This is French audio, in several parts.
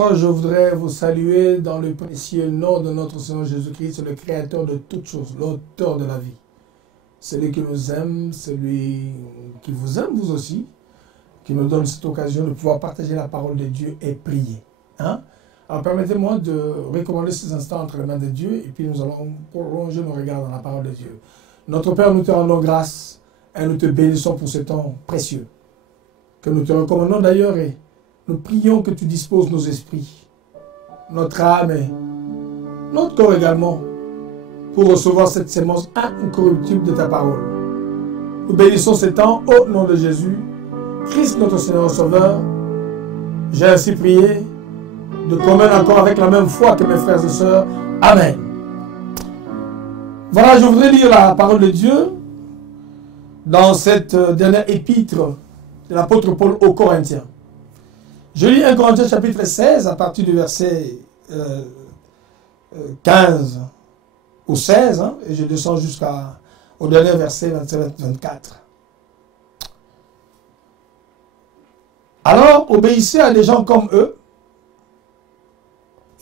Bonjour, je voudrais vous saluer dans le précieux nom de notre Seigneur Jésus-Christ, le Créateur de toutes choses, l'auteur de la vie. Celui qui nous aime, celui qui vous aime vous aussi, qui nous donne cette occasion de pouvoir partager la parole de Dieu et prier. Hein? Alors permettez-moi de recommander ces instants entre les mains de Dieu et puis nous allons prolonger nos regards dans la parole de Dieu. Notre Père, nous te rendons grâce et nous te bénissons pour ce temps précieux que nous te recommandons d'ailleurs et nous prions que tu disposes nos esprits, notre âme et notre corps également pour recevoir cette sémence incorruptible de ta parole. Nous bénissons ces temps au nom de Jésus, Christ notre Seigneur et Sauveur. J'ai ainsi prié de commun accord avec la même foi que mes frères et sœurs. Amen. Voilà, je voudrais lire la parole de Dieu dans cette dernière épître de l'apôtre Paul aux Corinthiens. Je lis 1 Corinthiens chapitre 16 à partir du verset 15 ou 16 hein, et je descends jusqu'au dernier verset 27-24. Alors, obéissez à des gens comme eux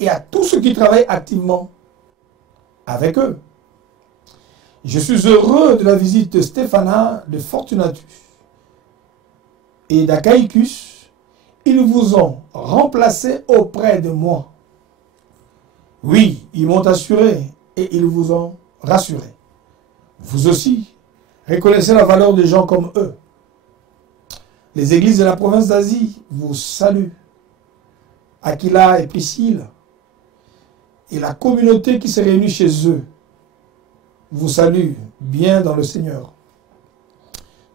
et à tous ceux qui travaillent activement avec eux. Je suis heureux de la visite de Stéphana, de Fortunatus et d'Achaïcus. Ils vous ont remplacé auprès de moi. Oui, ils m'ont assuré et ils vous ont rassuré. Vous aussi, reconnaissez la valeur des gens comme eux. Les églises de la province d'Asie vous saluent. Aquila et Priscille et la communauté qui s'est réunie chez eux vous saluent bien dans le Seigneur.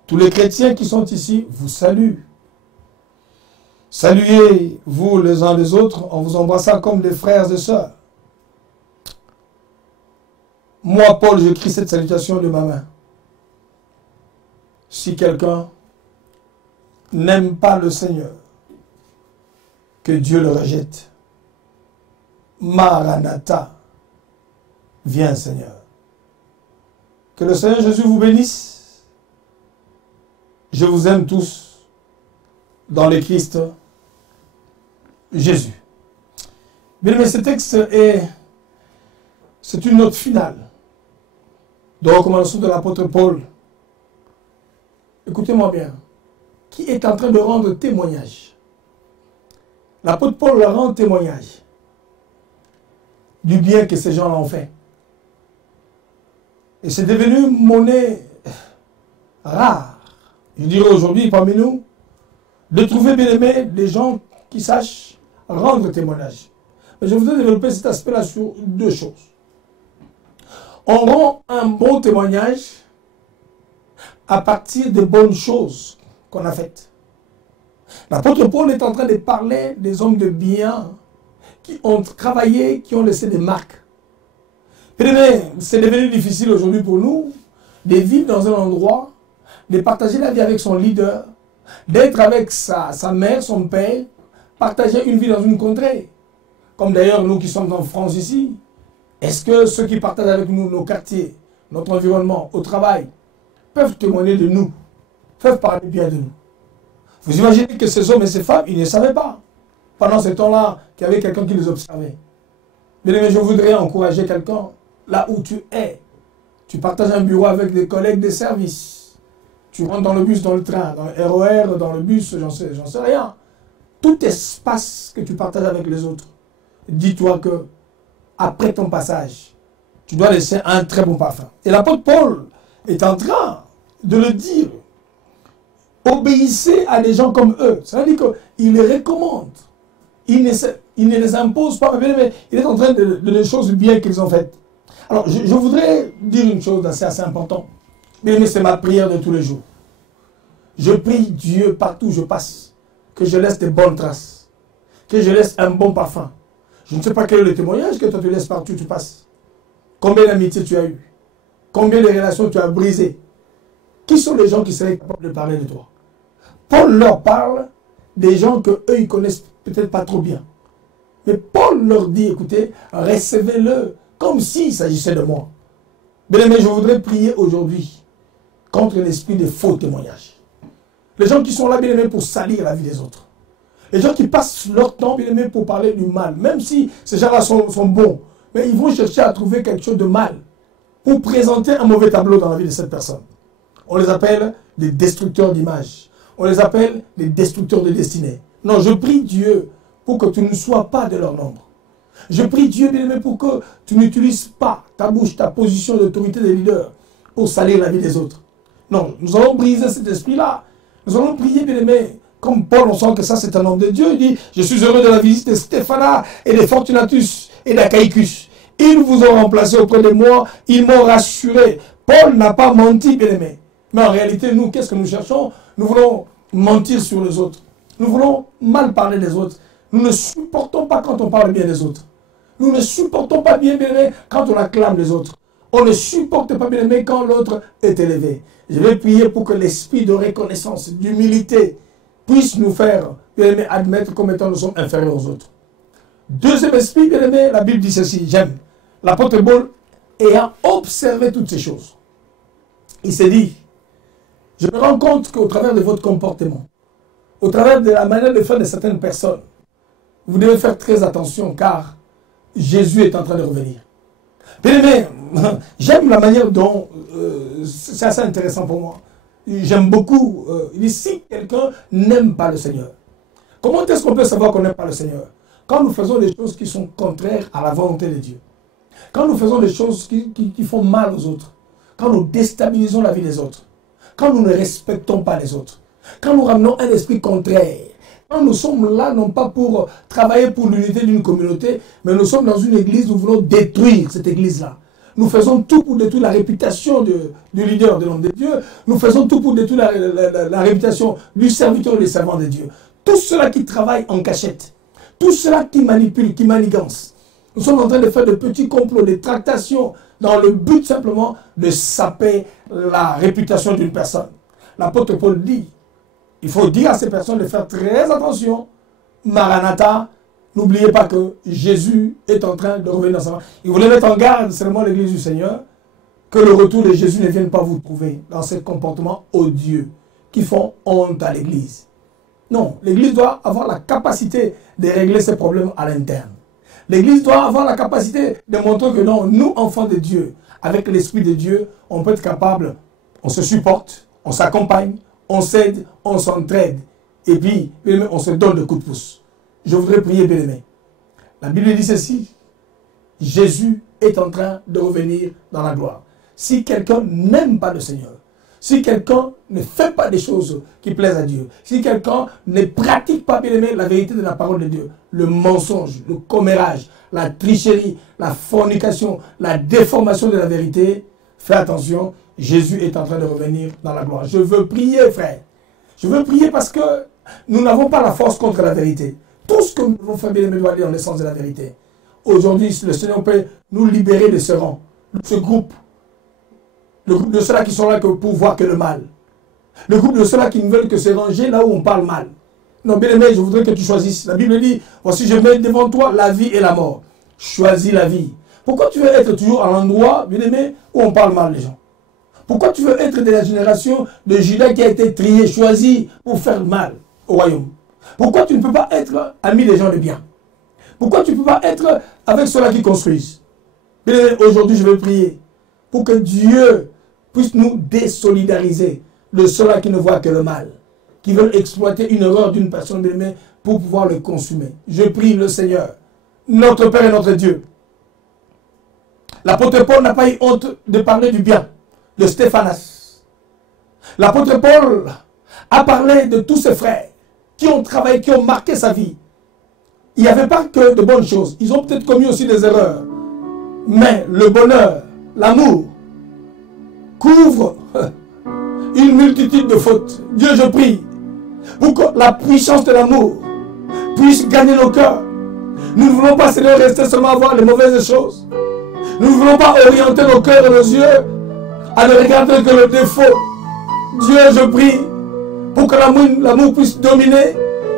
Tous les chrétiens qui sont ici vous saluent. Saluez-vous les uns les autres en vous embrassant comme des frères et sœurs. Moi, Paul, j'écris cette salutation de ma main. Si quelqu'un n'aime pas le Seigneur, que Dieu le rejette. Maranatha, viens Seigneur. Que le Seigneur Jésus vous bénisse. Je vous aime tous dans le Christ Jésus. Bien, mais ce texte c'est une note finale de recommandation de l'apôtre Paul. Écoutez-moi bien. Qui est en train de rendre témoignage. L'apôtre Paul leur rend témoignage du bien que ces gens ont fait. Et c'est devenu monnaie rare, je dirais aujourd'hui parmi nous, de trouver bien aimé des gens qui sachent rendre témoignage. Mais je voudrais développer cet aspect-là sur deux choses. On rend un bon témoignage à partir de bonnes choses qu'on a faites. L'apôtre Paul est en train de parler des hommes de bien qui ont travaillé, qui ont laissé des marques. C'est devenu difficile aujourd'hui pour nous de vivre dans un endroit, de partager la vie avec son leader, d'être avec sa mère, son père, partager une vie dans une contrée. Comme d'ailleurs nous qui sommes en France ici. Est-ce que ceux qui partagent avec nous nos quartiers, notre environnement, au travail, peuvent témoigner de nous, peuvent parler bien de nous? Vous imaginez que ces hommes et ces femmes, ils ne savaient pas. Pendant ce temps-là, qu'il y avait quelqu'un qui les observait. Mais je voudrais encourager quelqu'un, là où tu es. Tu partages un bureau avec des collègues des services. Tu rentres dans le bus, dans le train, dans le RER, dans le bus, j'en sais rien. Tout espace que tu partages avec les autres, dis-toi que après ton passage, tu dois laisser un très bon parfum. Et l'apôtre Paul est en train de le dire. Obéissez à des gens comme eux. Ça veut dire qu'il les recommande. Il ne les impose pas, mais il est en train de des choses bien qu'ils ont faites. Alors, je voudrais dire une chose assez importante. Mais c'est ma prière de tous les jours. Je prie Dieu partout où je passe, que je laisse des bonnes traces, que je laisse un bon parfum. Je ne sais pas quel est le témoignage que toi tu laisses partout où tu passes. Combien d'amitiés tu as eu? Combien de relations tu as brisées? Qui sont les gens qui seraient capables de parler de toi? Paul leur parle des gens qu'eux, ils connaissent peut-être pas trop bien. Mais Paul leur dit, écoutez, recevez-le comme s'il s'agissait de moi. Bien-aimés, je voudrais prier aujourd'hui contre l'esprit des faux témoignages. Les gens qui sont là, bien aimés, pour salir la vie des autres. Les gens qui passent leur temps, bien aimé, pour parler du mal, même si ces gens-là sont bons, mais ils vont chercher à trouver quelque chose de mal pour présenter un mauvais tableau dans la vie de cette personne. On les appelle des destructeurs d'images. On les appelle des destructeurs de destinée. Non, je prie Dieu pour que tu ne sois pas de leur nombre. Je prie Dieu, bien-aimé, pour que tu n'utilises pas ta bouche, ta position d'autorité de leader pour salir la vie des autres. Non, nous allons briser cet esprit-là. Nous allons prier, bien-aimé. Comme Paul, on sent que ça, c'est un homme de Dieu. Il dit, je suis heureux de la visite de Stéphana et de Fortunatus et d'Achaïcus. Ils vous ont remplacé auprès de moi. Ils m'ont rassuré. Paul n'a pas menti, bien-aimé. Mais en réalité, nous, qu'est-ce que nous cherchons? Nous voulons mentir sur les autres. Nous voulons mal parler des autres. Nous ne supportons pas quand on parle bien des autres. Nous ne supportons pas bien aimé quand on acclame les autres. On ne supporte pas bien aimé quand l'autre est élevé. Je vais prier pour que l'esprit de reconnaissance, d'humilité, puisse nous faire bien aimé admettre comme étant nous sommes inférieurs aux autres. Deuxième esprit, bien aimé, la Bible dit ceci, j'aime. L'apôtre Paul, ayant observé toutes ces choses, il s'est dit, je me rends compte qu'au travers de votre comportement, au travers de la manière de faire de certaines personnes, vous devez faire très attention car Jésus est en train de revenir. Bien aimé, j'aime la manière dont, c'est assez intéressant pour moi, j'aime beaucoup, il dit si quelqu'un n'aime pas le Seigneur, comment est-ce qu'on peut savoir qu'on n'aime pas le Seigneur? Quand nous faisons des choses qui sont contraires à la volonté de Dieu, quand nous faisons des choses qui font mal aux autres, quand nous déstabilisons la vie des autres, quand nous ne respectons pas les autres, quand nous ramenons un esprit contraire, quand nous sommes là, non pas pour travailler pour l'unité d'une communauté, mais nous sommes dans une église, nous voulons détruire cette église-là. Nous faisons tout pour détruire la réputation du leader de l'homme de Dieu. Nous faisons tout pour détruire la réputation du serviteur et des servants de Dieu. Tous ceux-là qui travaillent en cachette, tous ceux-là qui manipulent, qui manigancent. Nous sommes en train de faire de petits complots, des tractations, dans le but simplement de saper la réputation d'une personne. L'apôtre Paul dit, il faut dire à ces personnes de faire très attention. Maranatha, n'oubliez pas que Jésus est en train de revenir dans sa vie. Il voulait mettre en garde seulement l'église du Seigneur, que le retour de Jésus ne vienne pas vous trouver dans ces comportements odieux qui font honte à l'église. Non, l'église doit avoir la capacité de régler ses problèmes à l'interne. L'église doit avoir la capacité de montrer que non, nous, enfants de Dieu, avec l'Esprit de Dieu, on peut être capable, on se supporte, on s'accompagne, on s'aide, on s'entraide. Et puis, on se donne de coups de pouce. Je voudrais prier, bien-aimé. La Bible dit ceci. Jésus est en train de revenir dans la gloire. Si quelqu'un n'aime pas le Seigneur, si quelqu'un ne fait pas des choses qui plaisent à Dieu, si quelqu'un ne pratique pas, bien-aimé, la vérité de la parole de Dieu, le mensonge, le commérage, la tricherie, la fornication, la déformation de la vérité, fais attention, Jésus est en train de revenir dans la gloire. Je veux prier, frère. Je veux prier parce que nous n'avons pas la force contre la vérité. Tout ce que nous devons faire, bien aimé, doit aller dans le sens de la vérité. Aujourd'hui, le Seigneur peut nous libérer de ce rang, de ce groupe. Le groupe de ceux-là qui sont là que pour voir que le mal. Le groupe de ceux-là qui ne veulent que se ranger là où on parle mal. Non, bien aimé, je voudrais que tu choisisses. La Bible dit, voici je mets devant toi la vie et la mort. Choisis la vie. Pourquoi tu veux être toujours à l'endroit, bien aimé, où on parle mal les gens? Pourquoi tu veux être de la génération de Judas qui a été trié, choisi pour faire mal au royaume? Pourquoi tu ne peux pas être ami des gens de bien? Pourquoi tu ne peux pas être avec ceux-là qui construisent? Bien aimé, aujourd'hui je vais prier pour que Dieu puisse nous désolidariser de ceux-là qui ne voient que le mal, qui veulent exploiter une erreur d'une personne, bien aimé, pour pouvoir le consumer. Je prie le Seigneur, notre Père et notre Dieu. L'apôtre Paul n'a pas eu honte de parler du bien de Stéphanas. L'apôtre Paul a parlé de tous ses frères qui ont travaillé, qui ont marqué sa vie. Il n'y avait pas que de bonnes choses. Ils ont peut-être commis aussi des erreurs. Mais le bonheur, l'amour, couvre une multitude de fautes. Dieu, je prie pour que la puissance de l'amour puisse gagner nos cœurs. Nous ne voulons pas, Seigneur, rester seulement à voir les mauvaises choses. Nous ne voulons pas orienter nos cœurs et nos yeux à ne regarder que le défaut. Dieu, je prie pour que l'amour puisse dominer,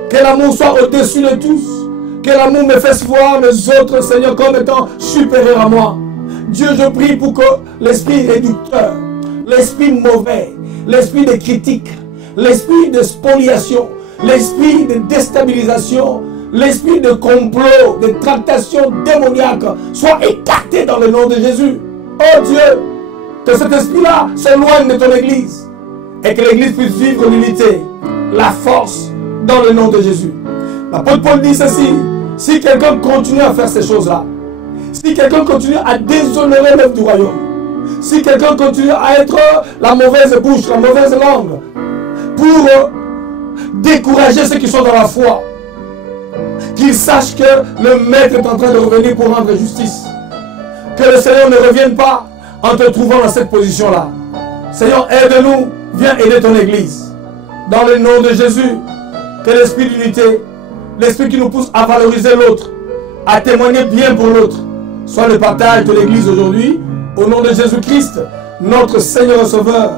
que l'amour soit au-dessus de tous, que l'amour me fasse voir les autres, Seigneur, comme étant supérieurs à moi. Dieu, je prie pour que l'esprit réducteur, l'esprit mauvais, l'esprit de critique, l'esprit de spoliation, l'esprit de déstabilisation, l'esprit de complot, de tractation démoniaque soit écarté dans le nom de Jésus. Oh Dieu, que cet esprit-là s'éloigne de ton Église et que l'Église puisse vivre l'unité, la force dans le nom de Jésus. L'apôtre Paul dit ceci: si quelqu'un continue à faire ces choses-là, si quelqu'un continue à déshonorer l'œuvre du royaume, si quelqu'un continue à être la mauvaise bouche, la mauvaise langue, pour décourager ceux qui sont dans la foi, qu'ils sachent que le Maître est en train de revenir pour rendre justice. Que le Seigneur ne revienne pas en te trouvant dans cette position-là. Seigneur, aide-nous, viens aider ton Église. Dans le nom de Jésus, que l'esprit d'unité, l'esprit qui nous pousse à valoriser l'autre, à témoigner bien pour l'autre, soit le partage de l'Église aujourd'hui. Au nom de Jésus-Christ, notre Seigneur et Sauveur,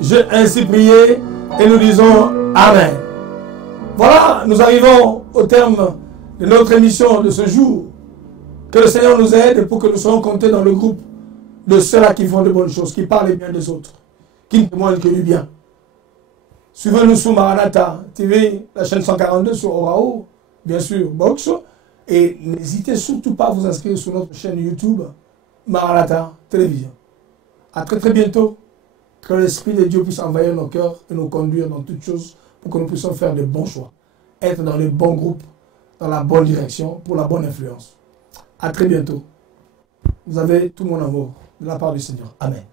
j'ai ainsi prié et nous disons Amen. Voilà, nous arrivons au terme de notre émission de ce jour. Que le Seigneur nous aide pour que nous soyons comptés dans le groupe de ceux-là qui font de bonnes choses, qui parlent bien des autres, qui ne témoignent que du bien. Suivez-nous sur Maranatha TV, la chaîne 142 sur Orao, bien sûr, Box. Et n'hésitez surtout pas à vous inscrire sur notre chaîne YouTube, Maranatha Télévision. À très très bientôt. Que l'Esprit de Dieu puisse envahir nos cœurs et nous conduire dans toutes choses pour que nous puissions faire de bons choix. Être dans les bons groupes, dans la bonne direction, pour la bonne influence. À très bientôt. Vous avez tout mon amour de la part du Seigneur. Amen.